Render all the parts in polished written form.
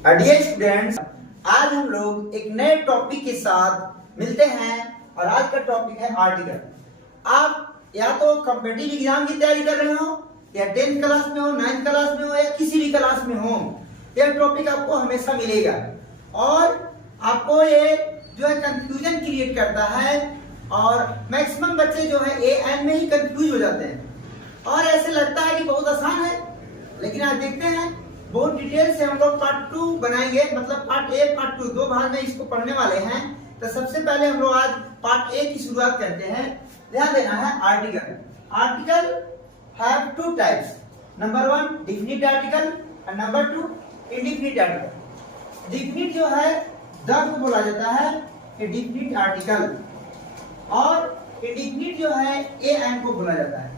Dear students, आज हम लोग एक नए टॉपिक के साथ मिलते हैं और आज का टॉपिक है आर्टिकल। आप या तो कॉम्पिटिटिव एग्जाम की तैयारी कर रहे हो या 10th क्लास में हो, 9th क्लास में हो या किसी भी क्लास में हो, यह टॉपिक आपको हमेशा मिलेगा और आपको ये जो है कंफ्यूजन क्रिएट करता है और मैक्सिमम बच्चे जो है ए एन में ही कंफ्यूज हो जाते हैं और ऐसे लगता है कि बहुत आसान है, लेकिन आज देखते हैं बहुत डिटेल से हम लोग पार्ट 2 बनाएंगे, मतलब पार्ट ए पार्ट 2 दो भाग में इसको पढ़ने वाले हैं। तो सबसे पहले हम लोग आज पार्ट ए की शुरुआत करते हैं। ध्यान देना है, article have two types, number 1 definite article और नंबर 2 इंडिफिनिट आर्टिकल। डिफिनिट जो है द को बोला जाता है कि डिफिनिट आर्टिकल और इंडिफिनिट जो है ए एन को बोला जाता है।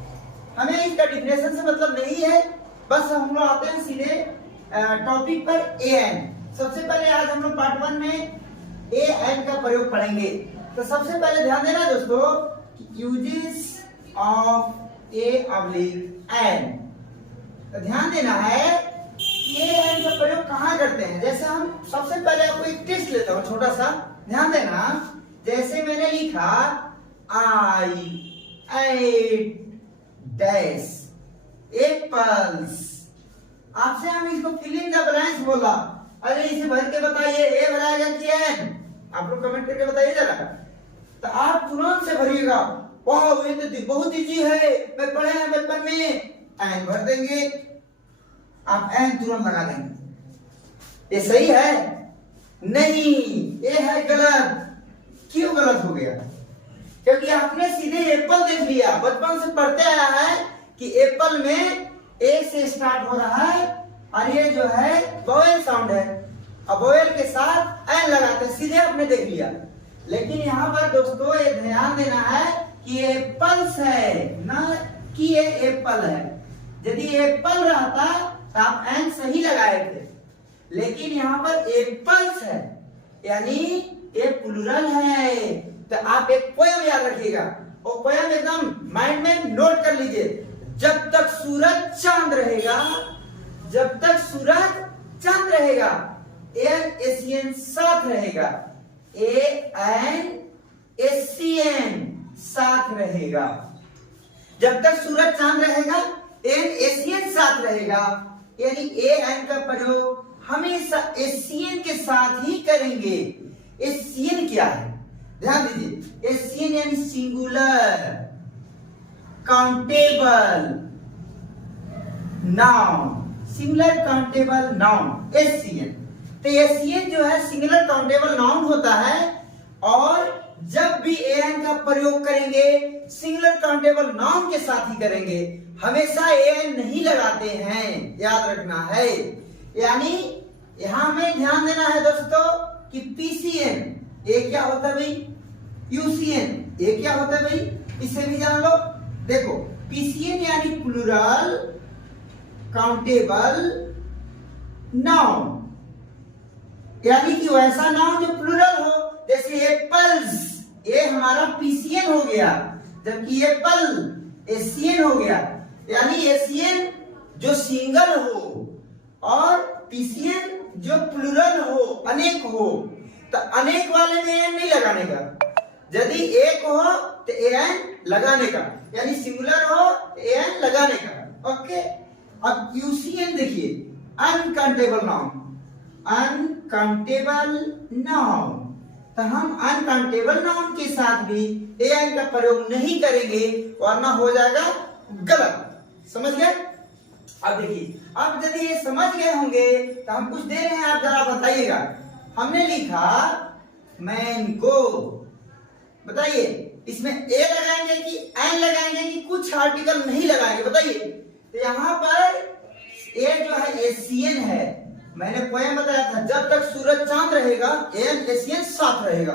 हमें इसका डिफिनेशन से मतलब नहीं है, बस हम लोग आते हैं सीधे टॉपिक पर ए एन। सबसे पहले आज हम लोग पार्ट 1 में ए एन का प्रयोग पढ़ेंगे। तो सबसे पहले ध्यान देना दोस्तों, uses of a oblique an. तो ध्यान देना है कि ए एन का प्रयोग कहाँ करते हैं। जैसे हम सबसे पहले आपको एक टेस्ट लेता हूँ छोटा सा, ध्यान देना। जैसे मैंने लिखा आई एट डैश एप्पल्स, आपसे हम इसको फिलिंग द ब्लैंक्स बोला, अरे इसे भर के बताइए ए भराएगा कि एन, आप लोग कमेंट करके बताइए जरा। तो आप तुरंत से भरिएगा, वाह ये तो बहुत इजी है, मैं पढ़े हैं बचपन में, एन भर देंगे, आप एन तुरंत लगा देंगे। ये सही है? नहीं, ये है गलत। क्यों गलत हो गया? क्योंकि आपने सीधे एप्पल देख लिया, बचपन से पढ़ते आया है कि एप्पल में ए से स्टार्ट हो रहा है और ये जो है वोवेल साउंड है, अब वोवेल के साथ एन लगाते, सीधे आपने देख लिया। लेकिन यहाँ पर दोस्तों ये ध्यान देना है कि ये एप्पल्स है ना कि ये एप्पल है। यदि एप्पल रहता तो आप एन सही लगाए थे, लेकिन यहाँ पर एप्पल्स है यानी ये प्लूरल है। तो आप एक पोयम याद रखिएगा, और पोयम एकदम माइंड में नोट कर लीजिए। जब तक सूरज चांद रहेगा, जब तक सूरज चांद रहेगा, एन एसियन साथ रहेगा, ए एन एसियन साथ रहेगा। जब तक सूरज चांद रहेगा, एन एसियन साथ रहेगा, यानी ए एन का प्रयोग हमेशा एसियन के साथ ही करेंगे। एसियन क्या है? ध्यान दीजिए, एसियन यानी singular countable noun, singular countable noun Asian. तो एसियन जो है सिंगुलर काउंटेबल नाउन होता है और जब भी एन का प्रयोग करेंगे सिंगुलर काउंटेबल नाउन के साथ ही करेंगे, हमेशा एन नहीं लगाते हैं, याद रखना है। यानी यहां हमें ध्यान देना है दोस्तों कि पीसीएन ये क्या होता है भाई, यूसीएन ये क्या होता है भाई, इसे भी जान लो। देखो पीसीएन यानी प्लूरल काउंटेबल नाउन, यानी कि वैसा नाउन जो प्लूरल हो, जैसे एप्पल्स ये हमारा पीसीएन हो गया, जबकि एप्पल एसियन हो गया। यानी एसियन जो सिंगल हो और पीसीएन जो प्लूरल हो, अनेक हो। तो अनेक वाले में एन नहीं लगाने का, यदि एक हो तो एन लगाने का, यानी सिंगुलर हो तो एन लगाने का। ओके, अब यूसीएन देखिए, अनकाउंटेबल नाउन, अनकाउंटेबल नाउन। तो हम अनकाउंटेबल नाउन के साथ भी एन का प्रयोग नहीं करेंगे वरना हो जाएगा गलत। समझ गए? अब देखिए, अब यदि ये समझ गए होंगे तो हम कुछ दे रहे हैं, आप जरा बताइएगा। हमने लिखा मैंगो, बताइए इसमें ए लगाएंगे कि एन लगाएंगे कि कुछ आर्टिकल नहीं लगाएंगे, बताइए। तो यहाँ पर ए जो है एसियन है, मैंने पोयम बताया था, जब तक सूरज चांद रहेगा एन एसियन साथ रहेगा।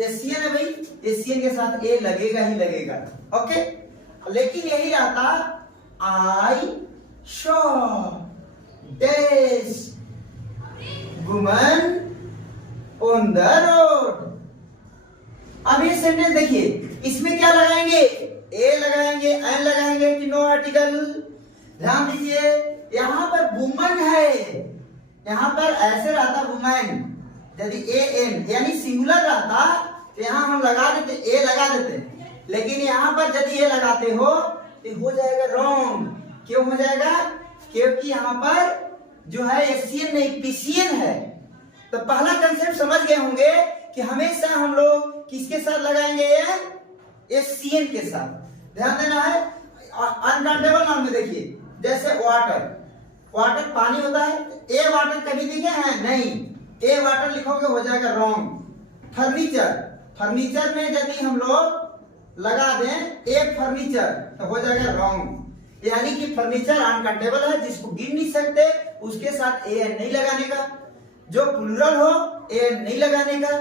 एसियन है भाई, एसियन के साथ ए लगेगा ही लगेगा। ओके, लेकिन यही रहता I saw dash woman on the road. अब ये सेंटेंस देखिए, इसमें क्या लगाएंगे, ए लगाएंगे, एन लगाएंगे कि नो आर्टिकल। ध्यान दीजिए, यहाँ पर वुमन है, यहाँ पर ऐसे रहता वुमेन, यदि ए एन यानी सिंगुलर रहता तो यहाँ हम लगा देते ए लगा देते, लेकिन यहाँ पर यदि ए लगाते हो तो हो जाएगा रॉन्ग। क्यों हो जाएगा? क्योंकि यहाँ पर जो है एसियन नहीं पीसियन है। तो पहला कंसेप्ट समझ गए होंगे कि हमेशा हम लोग किसके साथ लगाएंगे? एसियन के साथ। ध्यान देना है। अनकाउंटेबल नाउन में देखिए, जैसे वाटर, वाटर पानी होता है, ए वाटर कभी लिखे हैं? नहीं, ए वाटर लिखोगे हो जाएगा रॉन्ग। फर्नीचर, फर्नीचर में यदि हम लोग लगा दें ए फर्नीचर तो हो जाएगा रॉन्ग। यानी कि फर्नीचर अनकाउंटेबल है, जिसको गिन नहीं सकते उसके साथ ए नहीं लगाने का। जो प्लूरल हो ए नहीं लगाने का,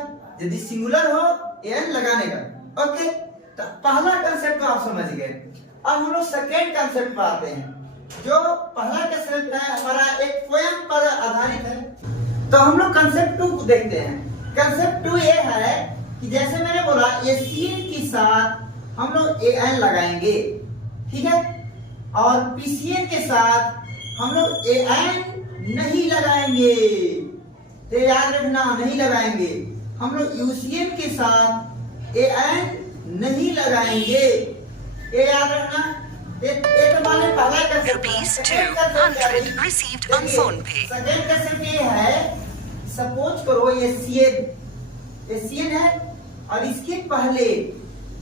यदि सिंगुलर हो ए लगाने का। ओके, तो पहला कंसेप्ट तो आप समझ गए। अब हम लोग सेकेंड कंसेप्ट पर आते हैं। जो पहला कंसेप्ट है हमारा एक पोयम पर आधारित है, तो हम लोग कंसेप्ट 2 को देखते हैं। कंसेप्ट 2 ये है कि जैसे मैंने बोला एसियन के साथ हम लोग ए एन लगाएंगे, ठीक है, और पीसीएन के साथ हम लोग ए एन नहीं लगाएंगे। तो याद रखना, नहीं लगाएंगे। हम लोग यूसीएन के साथ ए एन नहीं लगाएंगे, ये याद रखना। एक माने पहला concept ₹200 received on PhonePe। Second concept ये है, सपोज करो एसियन, एसियन है और इसके पहले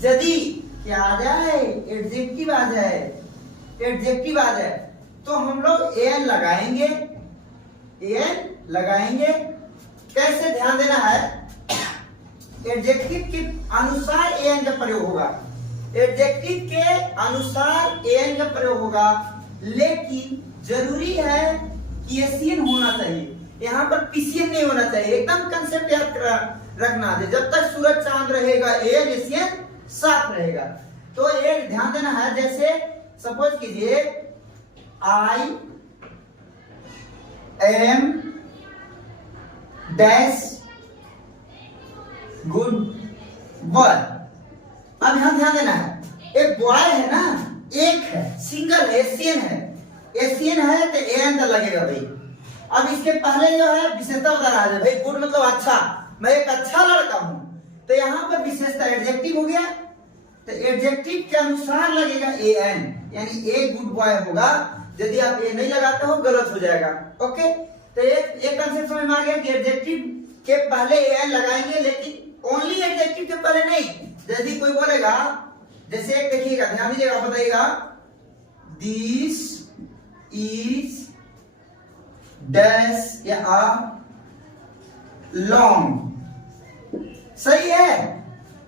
यदि क्या आ जाए? एडजेक्टिव आ जाए, एडजेक्टिव आ जाए तो हम लोग एन लगाएंगे, एन लगाएंगे। कैसे? ध्यान देना है, एडजेक्टिव के अनुसार एन का प्रयोग होगा, एडजेक्टिव के अनुसार एन का प्रयोग होगा, लेकिन जरूरी है कि एसियन होना चाहिए, यहाँ पर पीसीएन नहीं होना चाहिए। एकदम कंसेप्ट याद रखना है, जब तक सूरज चांद रहेगा एन एसियन साथ रहेगा। तो ये ध्यान देना है। जैसे सपोज कीजिए आई एम डैश गुड बॉय। अब यहां ध्यान देना है, एक बॉय है ना, एक है, सिंगल है, एशियन है, एशियन है तो एन तो लगेगा भाई। अब इसके पहले जो है विशेषता बता रहा है भाई, गुड मतलब अच्छा, मैं एक अच्छा लड़का हूं, तो यहां पर विशेषता एडजेक्टिव हो गया, तो एडजेक्टिव के अनुसार लगेगा ए एन, यानी ए गुड बॉय होगा। यदि आप ए नहीं लगाते हो गलत हो जाएगा। ओके, तो एक कंसेप्ट समझ में आ गया कि एडजेक्टिव के पहले ए एन लगाएंगे, लेकिन ओनली एडजेक्टिव के पहले नहीं। यदि कोई बोलेगा, जैसे एक देखिएगा, ध्यान दीजिएगा, बताइएगा दिस इज डैश या आ लॉन्ग, सही है,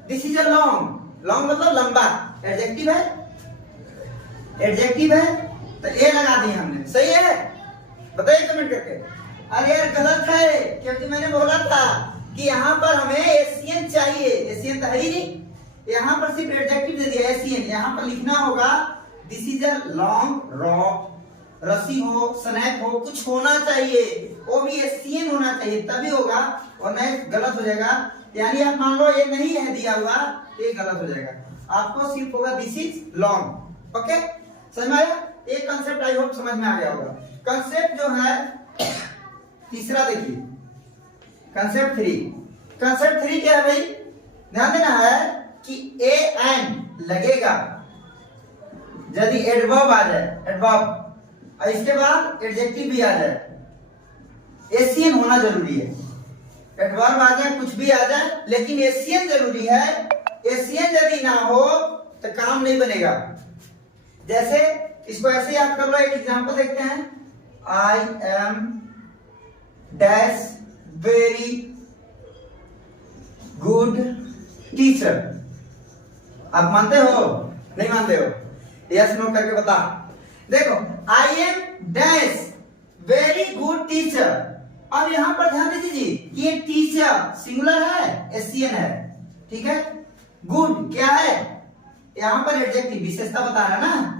this is a long, long मतलब लंबा, एडजेक्टिव है, एडजेक्टिव है तो ए लगा दिए हमने, सही है? बताइए कमेंट करके। अरे यार गलत है, क्योंकि मैंने बोला था कि यहाँ पर हमें एशियन चाहिए, एशियन तो है ही नहीं, यहाँ पर सिर्फ एडजेक्टिव दे दिया एशियन। यहाँ पर लिखना होगा this is a long rock, रस्सी हो, स्नैप हो, कुछ होना चाहिए, वो भी एशियन होना चाहिए, तभी होगा, और नहीं गलत हो जाएगा। यानी आप मान लो ये नहीं है दिया हुआ, ये गलत हो जाएगा, आपको सिर्फ होगा दिस इज लॉन्ग। ओके, समझ में आया? एक कंसेप्ट आई होप समझ में आ गया होगा। कंसेप्ट जो है तीसरा देखिए, कंसेप्ट 3। कंसेप्ट 3 क्या है भाई? ध्यान देना है कि ए एन लगेगा यदि एडवर्ब आ जाए, एडवर्ब, और इसके बाद एडजेक्टिव भी आ जाए, एशियन होना जरूरी है। एडवर्ब आ जाए, कुछ भी आ जाए, लेकिन एशियन जरूरी है। एशियन यदि ना हो तो काम नहीं बनेगा। जैसे इसको ऐसे याद कर लो, एक एग्जांपल देखते हैं, आई am dash very good teacher. आप मानते हो? नहीं मानते हो? यस नो करके बता। देखो, आई am dash very good teacher. अब यहां पर ध्यान दीजिए, ये टीचर सिंगुलर है, एशियन है, ठीक है। गुड क्या है? यहां पर एडजेक्टिव, विशेषता बता रहा ना।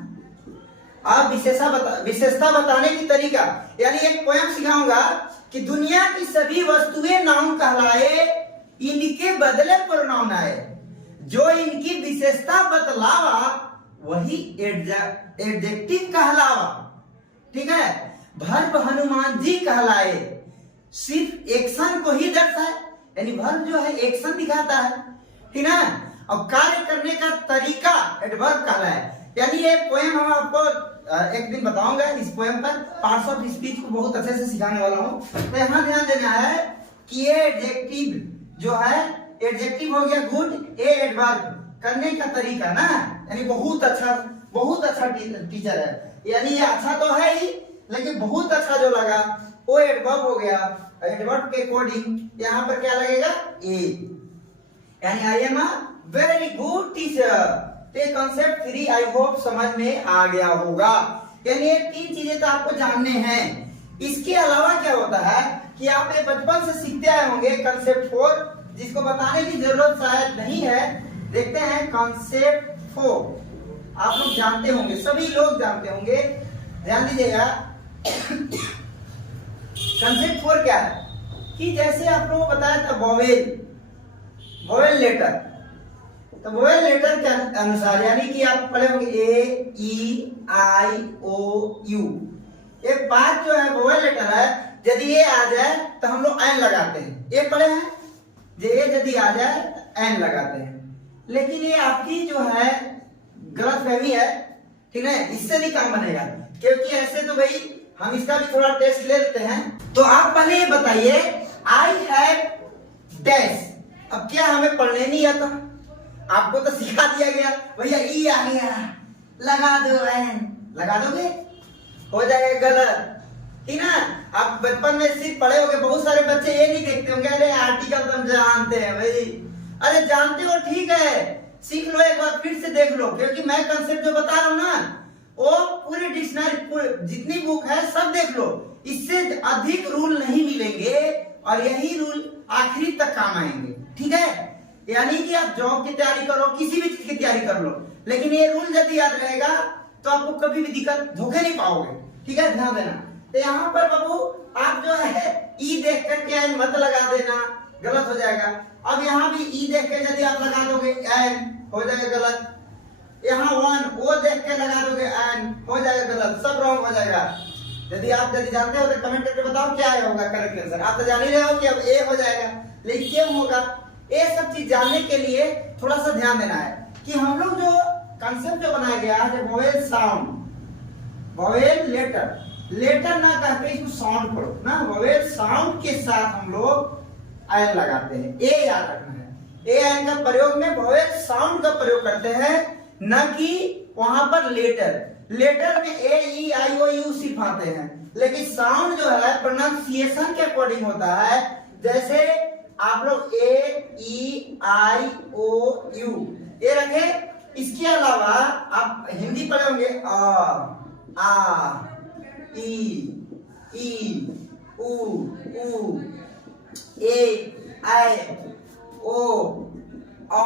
अब विशेषता बताने की तरीका, यानी एक पोयम सिखाऊंगा कि दुनिया की सभी वस्तुएं नाउन कहलाए, इनके बदले प्रोनाउन आए, जो इनकी विशेषता बतलावा वही एडजेक्टिव कहलावा, ठीक है। भर्ब हनुमान जी कहलाए, सिर्फ एक्शन को ही दर्शाए, यानी वर्ब जो है एक्शन दिखाता है, ठीक ना। अब कार्य करने का तरीका एडवर्ब कहला है। यानी ये पोएम हम आपको एक दिन बताऊंगा, इस पोएम पर पार्ट्स ऑफ स्पीच को बहुत अच्छे से सिखाने वाला हूँ। तो यहाँ ध्यान देना है कि ये एडजेक्टिव जो है, एडजेक्टिव हो गया गुड, ए एडवर्ब करने का तरीका ना, यानी बहुत अच्छा टीचर है, यानी ये अच्छा तो है ही लेकिन बहुत अच्छा जो लगा वो एडवर्ब हो गया। एडवर्ब के अकॉर्डिंग यहाँ पर क्या लगेगा, ए, यानी I am a very good teacher. ये कॉन्सेप्ट 3 आई होप समझ में आ गया होगा। यानी ये 3 चीजें तो आपको जानने हैं। इसके अलावा क्या होता है कि आप ये बचपन से सीखते आए होंगे कॉन्सेप्ट 4, जिसको बताने की जरूरत शायद नहीं है। देखते हैं कॉन्सेप्ट 4, आप लोग जानते होंगे, सभी लोग जानते होंगे, ध्यान दीजिएगा। कॉन्सेप्ट 4 क्या है कि जैसे आप लोगों को बताया था वोवेल लेटर, तो वोवेल लेटर के अनुसार यानी कि आप पढ़े होंगे ए ई आई ओ यू। एक बात जो है वोवेल लेटर है, यदि ये आ जाए तो हम लोग एन लगाते हैं, ये पढ़े हैं, ये यदि आ जाए एन लगाते हैं। लेकिन ये आपकी जो है गलतफहमी है, ठीक है, इससे नहीं काम बनेगा, क्योंकि ऐसे तो भाई हम इसका भी थोड़ा टेस्ट ले लेते हैं। तो आप पहले ये बताइए आई हैव डैश। अब क्या हमें पढ़ने नहीं आता, आपको तो सिखा दिया गया, भैया ई आ गया लगा दो एन, लगा दोगे हो जाएगा गलत, ठीक ना। आप बचपन में सिर्फ पढ़े होंगे, बहुत सारे बच्चे ये नहीं देखते होंगे, अरे आर्टिकल तो हम जानते हैं भाई, अरे जानते हो ठीक है, सीख लो एक बार फिर से देख लो, क्योंकि मैं कंसेप्ट जो बता रहा हूं ना वो पूरी डिक्शनरी जितनी बुक है सब देख लो, इससे अधिक रूल नहीं मिलेंगे और यही रूल आखिरी तक काम आएंगे, ठीक है। यानी कि आप जॉब की तैयारी करो, किसी भी चीज की तैयारी कर लो, लेकिन ये रूल यदि याद रहेगा तो आपको कभी भी दिक्कत धोखे नहीं पाओगे, ठीक है, ध्यान देना। तो यहाँ पर बाबू आप जो है ई देख करके एन मत लगा देना, गलत हो जाएगा। अब यहाँ भी ई देख के यदि आप लगा दोगे एन हो जाएगा गलत, यहाँ वन ओ देख के लगा दोगे एन हो जाएगा गलत, सब रॉन्ग हो जाएगा। यदि जानते हो तो कमेंट करके बताओ क्या होगा करेक्ट आंसर। आप तो जान ही रहे हो कि अब ए हो जाएगा, लेकिन क्यों होगा, ये सब चीज जानने के लिए थोड़ा सा ध्यान देना है कि हम लोग जो कंसेप्ट जो बनाया गया है vowel sound, vowel letter, letter ना कहते इसको साउंड पढ़ो ना, वोवेल साउंड के साथ हम लोग एन लगाते हैं, ए याद रखना है। ए एन का प्रयोग में वोवेल साउंड का प्रयोग करते हैं, न कि वहां पर लेटर में ए ई आई ओ यू सिर्फ आते हैं, लेकिन साउंड जो है प्रोनाउंसिएशन के अकॉर्डिंग होता है। जैसे आप लोग ए ई आई ओ यू ये रखे, इसके अलावा आप हिंदी पढ़े होंगे आ ई उ ए आई ओ औ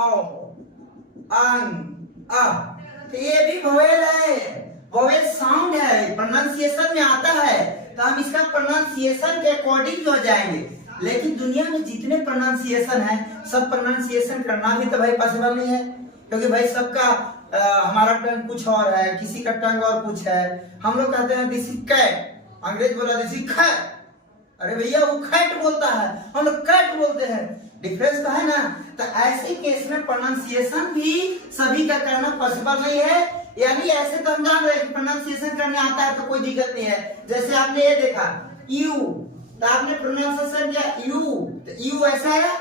अं आ, तो ये भी वोवेल है, वोवेल साउंड है, प्रोनाउंसिएशन में आता है, तो हम इसका प्रोनाउंसिएशन के अकॉर्डिंग हो जाएंगे। लेकिन दुनिया में जितने प्रोनाउंसिएशन है सब प्रोनाउंसिएशन करना भी तो भाई पॉसिबल नहीं है, क्योंकि भाई सबका हमारा टंग कुछ और है, किसी का टंग और कुछ है। हम लोग कहते हैं दिस इज कैट, अंग्रेज बोला दिस इज कैट, अरे भैया वो कैट बोलता है, हम लोग कैट बोलते हैं, डिफरेंस तो है ना। तो ऐसे केस में प्रोनाउंसिएशन भी सभी का करना पॉसिबल नहीं है। यानी ऐसे तो हम जान रहे हैं कि प्रोनाउंसिएशन करने आता है तो कोई दिक्कत नहीं है। जैसे आपने ये देखा यू, तो आपने प्रोनाउंसिएशन किया यू, तो यू ऐसा है,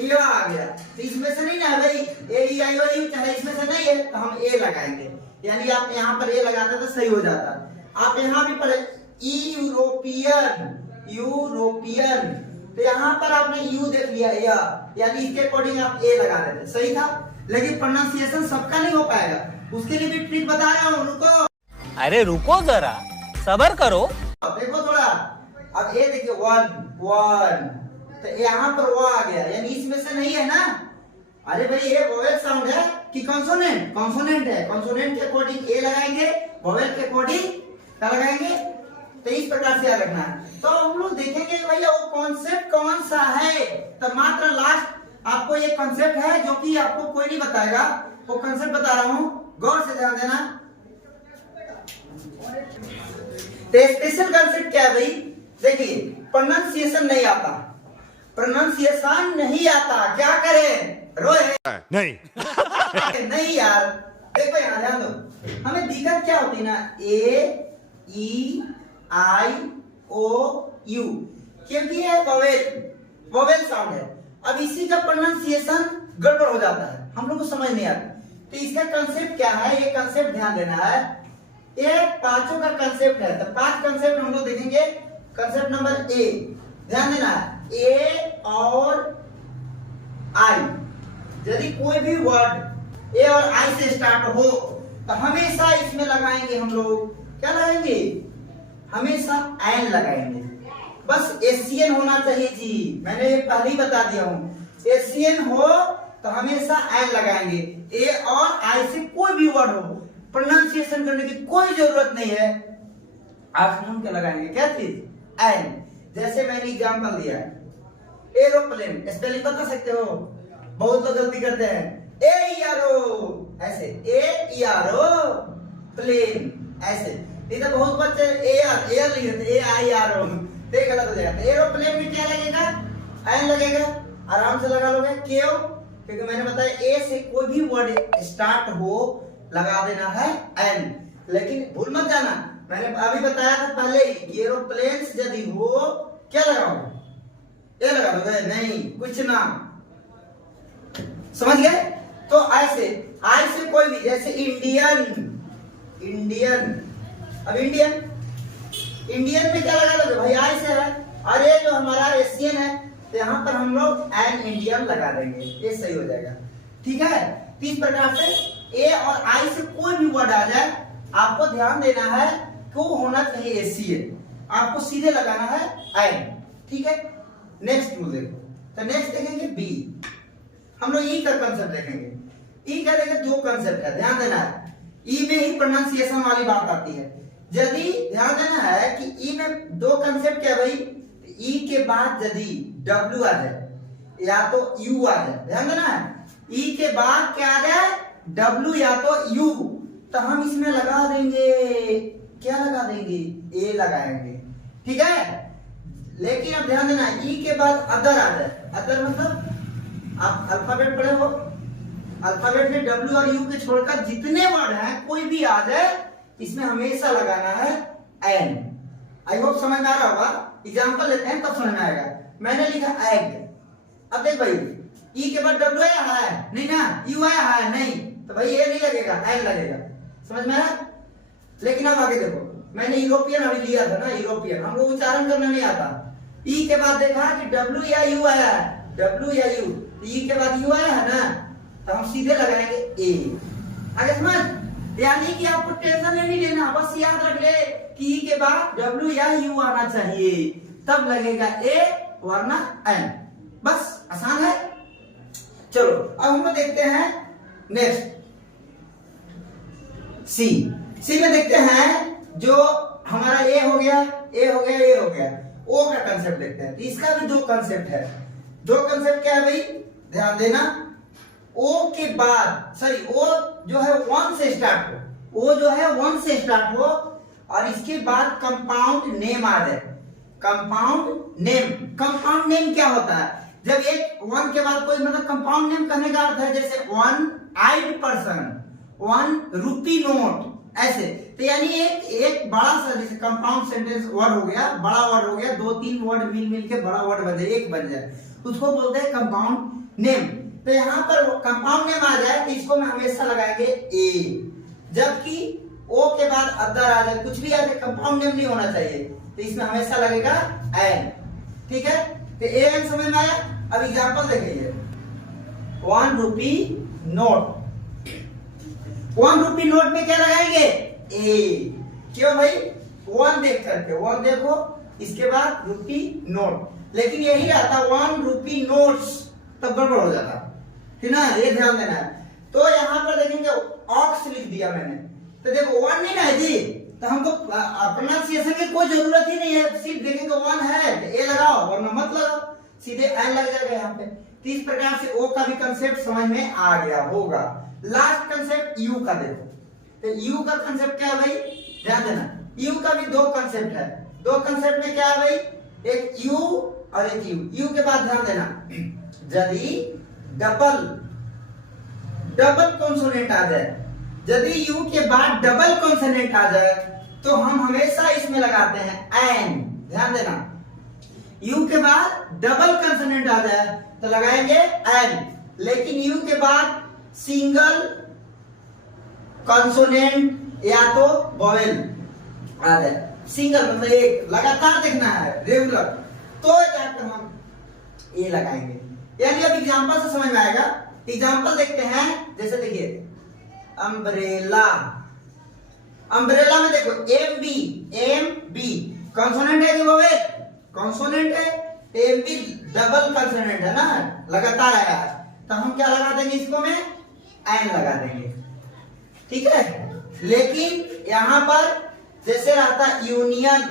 यू आ गया, तो इसमें से नहीं ना भाई ए ई आई ओ यू, चाहे इसमें से नहीं है तो हम ए लगाएंगे, यानी आप यहाँ पर ए लगाते तो सही हो जाता। आप यहाँ भी पढ़े यूरोपियन, यूरोपियन, तो यहाँ पर आपने यू देख लिया या, यानी इसके अकॉर्डिंग आप ए लगा देते, सही था। लेकिन प्रोनाउंसिएशन सबका नहीं हो पाएगा, उसके लिए भी ट्रिक बता रहा हूँ, रुको, अरे रुको जरा सब्र करो। देखो थोड़ा, अब ये देखिए वन, तो यहाँ पर वो आ गया, यानी इसमें से नहीं है ना। अरे भाई ये वोवेल साउंड है कि कॉन्सोनेंट, कॉन्सोनेंट है, कॉन्सोनेंट के अकॉर्डिंग ए लगाएंगे, वोवेल के अकॉर्डिंग क्या लगाएंगे, तो इस प्रकार से याद रखना है। तो हम लोग देखेंगे भैया वो कॉन्सेप्ट कौन सा है, तो मात्र लास्ट आपको ये कॉन्सेप्ट है जो कि आपको कोई नहीं बताएगा, वो कॉन्सेप्ट बता रहा हूं, गौर से ध्यान देना। तो स्पेशल कॉन्सेप्ट क्या है भाई, देखिए प्रोनाउंसिएशन नहीं आता, प्रोनाउंसिएशन नहीं आता, क्या करें? रोए नहीं नहीं यार, देखो यहाँ ध्यान दो, हमें दिक्कत क्या होती है ना, ए ई आई ओ यू, क्योंकि ये वोवेल साउंड है। अब इसी का प्रोनाउंसिएशन गड़बड़ हो जाता है, हम लोग को समझ नहीं आता। तो इसका कंसेप्ट क्या है, ये कंसेप्ट ध्यान देना है, ये पांचों का कंसेप्ट है। तो 5 कंसेप्ट हम लोग देखेंगे। कंसेप्ट नंबर ए, ध्यान देना है, ए और आई, यदि कोई भी वर्ड ए और आई से स्टार्ट हो तो हमेशा इसमें लगाएंगे हम लोग, क्या लगाएंगे? हमेशा एन लगाएंगे। बस एशियन होना चाहिए जी, मैंने ये पहले ही बता दिया हूं, एशियन हो तो हमेशा एन लगाएंगे। ए और आई से कोई भी वर्ड हो, प्रोनाउंसिएशन करने की कोई जरूरत नहीं है, आप सुन के लगाएंगे क्या चीज? एन। जैसे मैंने एग्जांपल दिया है, एरोप्लेन, स्पेलिंग बता सकते हो? बहुत लोग गलती करते हैं, ए यारो ऐसे, ए यारो प्लेन ऐसे, नहीं तो बहुत बच्चे एयर लिख देते, ए आई आर ओ, तो गलत हो जाएगा। एरोप्लेन में क्या लगेगा? एन लगेगा, आराम से लगा लोगे। क्यों? क्योंकि मैंने बताया ए से कोई भी वर्ड स्टार्ट हो लगा देना है एन। लेकिन भूल मत जाना, मैंने अभी बताया था पहले ही, एरोप्लेन्स यदि हो क्या लगाओगे? ए लगा दोगे? नहीं, कुछ ना, समझ गए? तो ऐसे आई से कोई भी, जैसे इंडियन, इंडियन, अब इंडियन, इंडियन में क्या लगा लोगे भाई? आई से है, और ये जो हमारा एशियन है तो यहाँ पर हम लोग एन इंडियन लगा देंगे, ये सही हो जाएगा। ठीक है, इस प्रकार से ए और आई से कोई भी वर्ड आ जाए, आपको ध्यान देना है कि वो होना चाहिए एशियन, आपको सीधे लगाना है एन। ठीक है, नेक्स्ट रूल देखो। तो नेक्स्ट देखेंगे बी, हम लोग ई का कंसेप्ट देखेंगे। ई का देखें, 2 कंसेप्ट है, ध्यान देना है। ई में ही प्रोनाउंसिएशन वाली बात आती है। यदि ध्यान देना है कि ई में 2 कंसेप्ट क्या भाई, ई के बाद यदि डब्ल्यू आ जाए या तो यू आ जाए, ध्यान देना है, ई के बाद क्या आ जाए? डब्ल्यू या तो यू, तो हम इसमें लगा देंगे, क्या लगा देंगे? ए लगाएंगे। ठीक है, लेकिन अब ध्यान देना, ई के बाद अदर आ जाए, अदर मतलब आप अल्फाबेट पढ़े हो, अल्फाबेट में डब्ल्यू और यू के छोड़कर जितने वर्ड हैं कोई भी आ जाए, इसमें हमेशा लगाना है एन। आई होप समझ में आ रहा होगा। एग्जांपल लेते हैं तब समझ में आएगा। मैंने लिखा एग, अब देख भाई, ई के बाद डब्ल्यू आया है नहीं ना, यू आया है नहीं, तो भाई ये नहीं लगेगा, एन लगेगा। समझ में आया? लेकिन अब आगे देखो, मैंने यूरोपियन अभी लिया था ना, यूरोपियन हमको उच्चारण करना नहीं आता। ई के बाद देखा कि डब्ल्यू या यू आया है, डब्ल्यू या यू, ई के बाद यू आया है ना, तो हम सीधे लगाएंगे ए। आगे समझ? यानी कि आपको टेंशन नहीं लेना, बस याद रख ले कि ई के बाद डब्ल्यू या यू आना चाहिए, तब लगेगा ए वरना एन। बस आसान है। चलो अब हम लोग देखते हैं नेक्स्ट सी। सी में देखते हैं, जो हमारा ए हो गया, ए हो गया, ए हो गया, ओ का कंसेप्ट देखते हैं। तो इसका भी 2 कंसेप्ट है। 2 कंसेप्ट क्या है भाई? ध्यान देना, ओ के बाद, सॉरी, ओ जो है 1 से स्टार्ट हो, ओ जो है 1 से स्टार्ट हो, और इसके बाद कंपाउंड नेम आ जाए। कंपाउंड नेम, कंपाउंड नेम क्या होता है? जब एक 1 के बाद कोई, मतलब कंपाउंड नेम कहने का अर्थ है जैसे 1 आइड पर्सन, 1 रूपी नोट, ऐसे। तो यानी एक बड़ा सा, जैसे कंपाउंड सेंटेंस वर्ड हो गया, बड़ा वर्ड हो गया, 2-3 वर्ड मिल के बड़ा वर्ड बन जाए, एक बन जाए, उसको बोलते हैं कंपाउंड नेम। तो यहाँ पर कंपाउंड नेम आ जाए तो इसको हम हमेशा लगाएंगे ए, जबकि ओ के बाद अदर आ जाए, कुछ भी आ जाए, कंपाउंड नेम नहीं होना चाहिए, तो इसमें हमेशा लगेगा एन। ठीक है, तो ए एन समझ में आया? अब एग्जांपल देखिए, 1 रूपी नोट, 1 रूपी नोट में क्या लगाएंगे? ए। क्यों भाई? 1 देख करके, 1 देखो, इसके बाद रूपी नोट। लेकिन यही रहता 1 रूपी नोट्स, तब गड़बड़ हो जाता है ना, ये ध्यान देना है। तो यहाँ पर देखेंगे ऑक्स लिख दिया मैंने, तो देखो 1 नहीं ना है जी, तो हमको प्रोनाउंसिएशन की कोई जरूरत ही नहीं है, सिर्फ देखेंगे 1 है तो ए लगाओ, वरना मत लगाओ, सीधे एन लग जाएगा यहाँ पे। तो इस प्रकार से ओ का भी कंसेप्ट समझ में आ गया होगा। लास्ट कंसेप्ट यू का देखो, तो यू का कंसेप्ट क्या है भाई? ध्यान देना, यू का भी 2 कंसेप्ट है। 2 कंसेप्ट में क्या है भाई? एक यू और एक यू। यू के बाद ध्यान देना, यदि डबल कॉन्सोनेंट आ जाए, यदि यू के बाद डबल कॉन्सोनेंट आ जाए तो हम हमेशा इसमें लगाते हैं एन। ध्यान देना, यू के बाद डबल कॉन्सोनेंट आ जाए तो लगाएंगे एन, लेकिन यू के बाद सिंगल कॉन्सोनेंट या तो वोवेल आ जाए, सिंगल मतलब एक लगातार देखना है रेगुलर, तो हम ये लगाएंगे। यानी अब एग्जांपल से समझ में आएगा। एग्जांपल देखते हैं, जैसे देखिए अम्ब्रेला, अम्ब्रेला में देखो एम बी कॉन्सोनेंट है कि वोवेल? कॉन्सोनेंट है। एम बी डबल कॉन्सोनेंट है ना, लगातार आया, तो हम क्या लगा देंगे इसको में एन लगा देंगे, ठीक है। लेकिन यहां पर जैसे रहता यूनियन,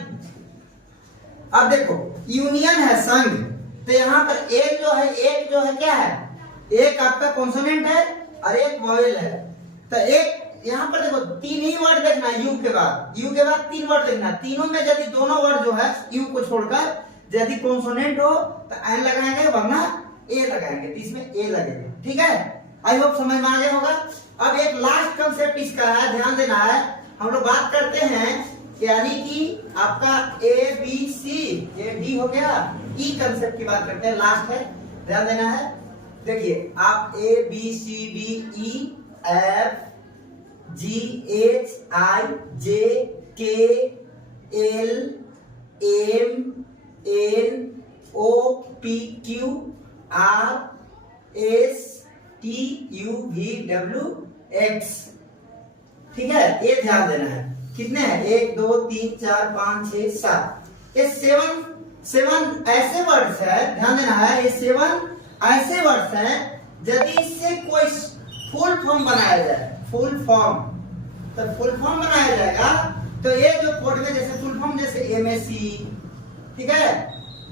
अब देखो यूनियन है संघ, तो यहाँ पर एक जो है क्या है, एक आपका कॉन्सोनेंट है और एक वोवेल है। तो एक यहाँ पर देखो तीन ही वर्ड देखना है, यू के बाद तीन वर्ड देखना, तीनों में यदि दोनों वर्ड जो है यू को छोड़कर यदि कॉन्सोनेंट हो तो एन लगाएंगे, वरना ए लगाएंगे, तो इसमें ए लगेगा, ठीक है। आई होप समझ में आ गया होगा। अब एक लास्ट कंसेप्ट इसका है, ध्यान देना है। हम लोग बात करते हैं यानी कि आपका ए बी सी, ये डी हो गया, ई कंसेप्ट की बात करते हैं, लास्ट है, ध्यान देना है। देखिए आप A B C D E F G H I J K L M N O P Q R S T U V W X, ठीक है। ये ध्यान देना है। कितने हैं? 1 2 3 4 5 6 7, ये सेवन ऐसे वर्ड्स है, ध्यान देना है। ये 7 ऐसे वर्ड्स हैं यदि इससे कोई फुल फॉर्म बनाया जाए, फुल फॉर्म, तो फुल फॉर्म बनाया जाएगा तो ये जो कोड में जैसे फुल फॉर्म जैसे एमएससी, ठीक है,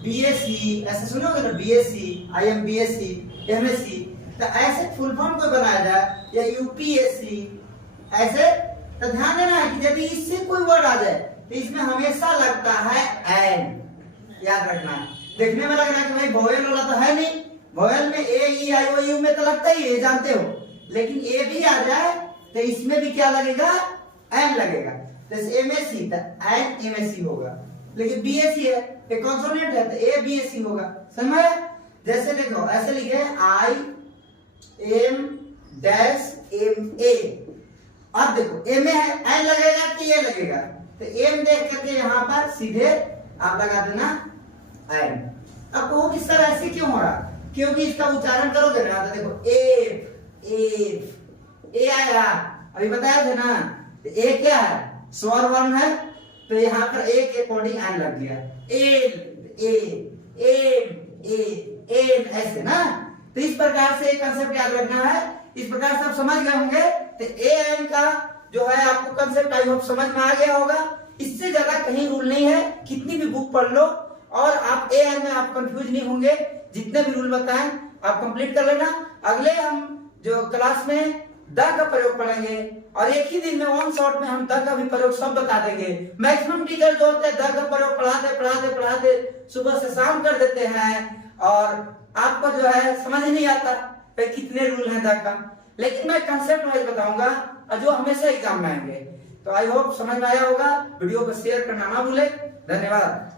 बीएससी, ऐसे सुनोगे ना, बीएससी, आईएम बीएससी, एमएससी, तो ऐसे फुल फॉर्म कोई बनाया जाए या यूपीएससी ऐसे, तो ध्यान देना है कि यदि इससे कोई वर्ड आ जाए तो इसमें हमेशा लगता है एन, याद रखना है। देखने में लग रहा है कि भाई वोवेल वाला तो है नहीं, वोवेल में ए ई आई ओ यू में तो लगता ही है, जानते हो, लेकिन ए भी आ जाए तो इसमें भी क्या लगेगा, एन लगेगा। जैसे एमएससी तो एन एमएससी होगा, लेकिन बीएससी है, एक कॉन्सोनेंट है तो ए बीएससी होगा, समझ में? जैसे देखो ऐसे लिखे I am dash M A, अब देखो एम है, एन लगेगा कि ए लगेगा, तो एम देख करके यहाँ पर सीधे आप लगा देना एन। अब कहो कि सर ऐसे क्यों हो रहा, क्योंकि इसका उच्चारण करोगे ना, तो देखो ए आया, अभी बताया था ना, तो ए क्या है, स्वर वर्ण है, तो यहाँ पर ए के अकॉर्डिंग एन लग गया, एन ऐसे ना। तो इस प्रकार से एक कंसेप्ट याद रखना है, इस प्रकार से आप समझ गए होंगे। तो ए एन का जो है आपको कंसेप्ट आई होप समझ में आ गया होगा। इससे ज्यादा कहीं रूल नहीं है, कितनी भी बुक पढ़ लो और आप ए एन में आप कंफ्यूज नहीं होंगे। जितने भी रूल बताएं आप कंप्लीट कर लेना। अगले हम जो क्लास में द का प्रयोग पढ़ेंगे और एक ही दिन में वन शॉट में हम द का भी प्रयोग सब बता देंगे। मैक्सिमम टीचर जो होते हैं द का प्रयोग पढ़ाते सुबह से शाम कर देते हैं और आपको जो है समझ नहीं आता भाई कितने रूल हैं द का, लेकिन मैं कंसेप्ट वाइज बताऊंगा और जो हमेशा एग्जाम में आएंगे। तो आई होप समझ में आया होगा। वीडियो को शेयर करना ना भूले। धन्यवाद।